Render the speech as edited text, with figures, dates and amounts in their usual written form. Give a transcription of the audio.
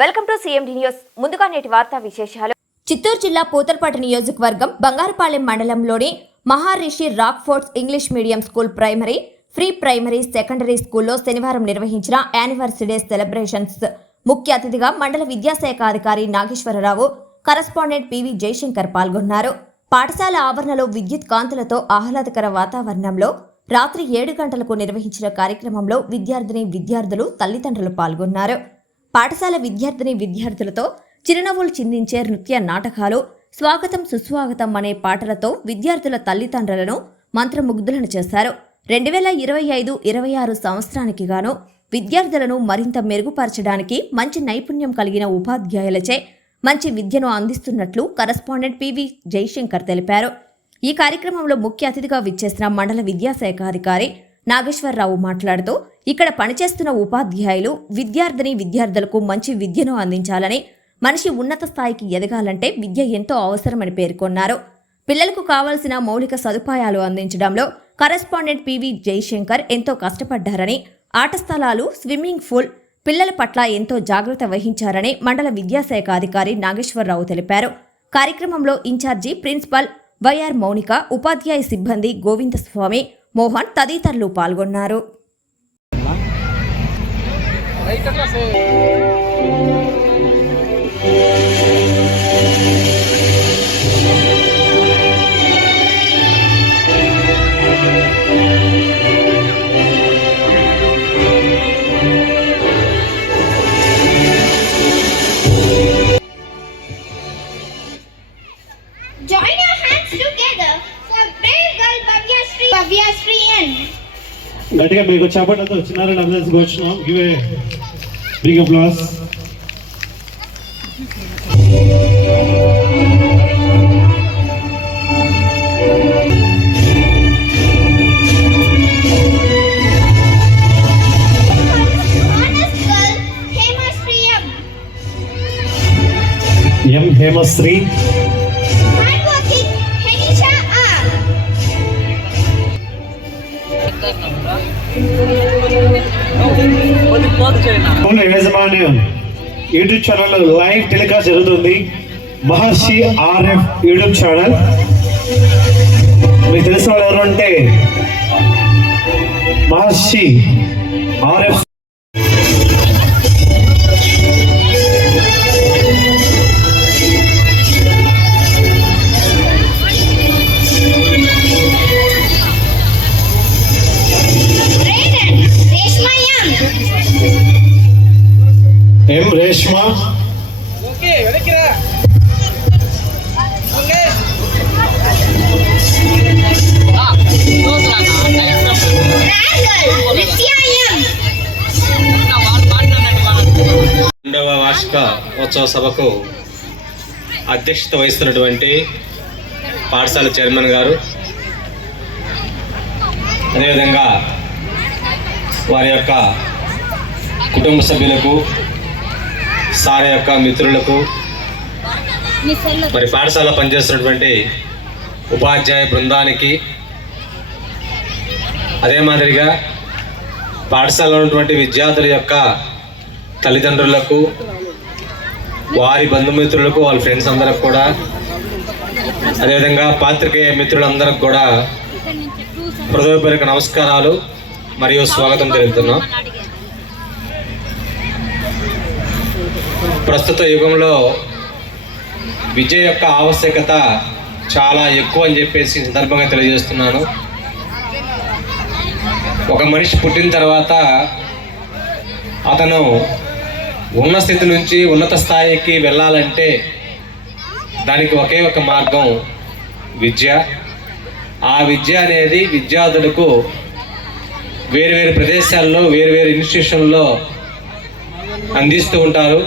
Welcome to CMD news. ముందుగా నేటి వార్తా విశేషాలు. చిత్తూరు జిల్లా పూతలపట్టు నియోజకవర్గం బంగారుపాలెం మండలంలోని Maharishi rock forts English medium school primary, pre primary, secondary స్కూల్లో శనివారం నిర్వహించిన యానివర్సరీ డే సెలబ్రేషన్స్ ముఖ్య అతిథిగా మండల విద్యాశాఖ అధికారి నాగేశ్వరరావు, కరస్పాండెంట్ పివి జయశంకర్ పాల్గొన్నారు. పాఠశాల ఆవరణలో విద్యుత్ కాంతులతో ఆహ్లాదకర వాతావరణంలో రాత్రి 7 గంటలకు నిర్వహించిన కార్యక్రమంలో విద్యార్థులు, తల్లిదండ్రులు పాల్గొన్నారు. పాఠశాల విద్యార్థులతో చిరునవ్వులు చిందించే నృత్య నాటకాలు, స్వాగతం సుస్వాగతం అనే పాటలతో విద్యార్థుల తల్లిదండ్రులను మంత్రముగ్ధులను చేశారు. 2025-26 సంవత్సరానికి గాను విద్యార్థులను మరింత మెరుగుపరచడానికి మంచి నైపుణ్యం కలిగిన ఉపాధ్యాయులచే మంచి విద్యను అందిస్తున్నట్లు కరస్పాండెంట్ పివి జయశంకర్ తెలిపారు. ఈ కార్యక్రమంలో ముఖ్య అతిథిగా విచ్చేసిన మండల విద్యాశాఖ అధికారి నాగేశ్వరరావు మాట్లాడుతూ, ఇక్కడ పనిచేస్తున్న ఉపాధ్యాయులు విద్యార్థులకు మంచి విద్యను అందించాలని, మనిషి ఉన్నత స్థాయికి ఎదగాలంటే విద్య ఎంతో అవసరమని పేర్కొన్నారు. పిల్లలకు కావాల్సిన మౌలిక సదుపాయాలు అందించడంలో కరస్పాండెంట్ పివి జయశంకర్ ఎంతో కష్టపడ్డారని, ఆట స్థలాలు, స్విమ్మింగ్ పూల్, పిల్లల పట్ల ఎంతో జాగ్రత్త వహించారని మండల విద్యాశాఖ అధికారి నాగేశ్వరరావు తెలిపారు. కార్యక్రమంలో ఇన్ఛార్జి ప్రిన్సిపల్ వైఆర్ మౌనిక, ఉపాధ్యాయ సిబ్బంది గోవిందస్వామి, మోహన్ తదితరులు పాల్గొన్నారు. Join your hands together for brave girl Bhavya Sri N. గట్టిగా మీకు చేపట్టతో వచ్చినారని అభినందనకు వచ్చినాం. Give a big applause. M Hemasri, యాజమాన్యం యూట్యూబ్ ఛానల్ లైవ్ టెలికాస్ట్ జరుగుతుంది. Maharshi RF YouTube channel. మీకు తెలిసిన వాళ్ళు ఎవరు అంటే మహర్షి ఆర్ఎఫ్ ఎం రేష్మ, రెండవ వార్షిక ఉత్సవ సభకు అధ్యక్షత వహిస్తున్నటువంటి పాఠశాల చైర్మన్ గారు, అదేవిధంగా వారి యొక్క కుటుంబ సభ్యులకు, సార్ యొక్క మిత్రులకు, మరి పాఠశాల పనిచేస్తున్నటువంటి ఉపాధ్యాయ బృందానికి, అదే మాదిరిగా పాఠశాలలో ఉన్నటువంటి విద్యార్థుల యొక్క తల్లిదండ్రులకు, వారి బంధుమిత్రులకు, వాళ్ళ ఫ్రెండ్స్ అందరికి కూడా, అదేవిధంగా పాత్రికేయ మిత్రులందరికి కూడా హృదయపూర్వక నమస్కారాలు మరియు స్వాగతం తెలుపుతున్నాం. ప్రస్తుత యుగంలో విద్య యొక్క ఆవశ్యకత చాలా ఎక్కువ అని చెప్పేసి సందర్భంగా తెలియజేస్తున్నాను. ఒక మనిషి పుట్టిన తర్వాత అతను ఉన్న స్థితి నుంచి ఉన్నత స్థాయికి వెళ్ళాలంటే దానికి ఒకే ఒక మార్గం విద్య. ఆ విద్య అనేది విద్యార్థులకు వేరు ప్రదేశాల్లో, వేరు ఇన్స్టిట్యూషన్లో అందిస్తూ ఉంటారు.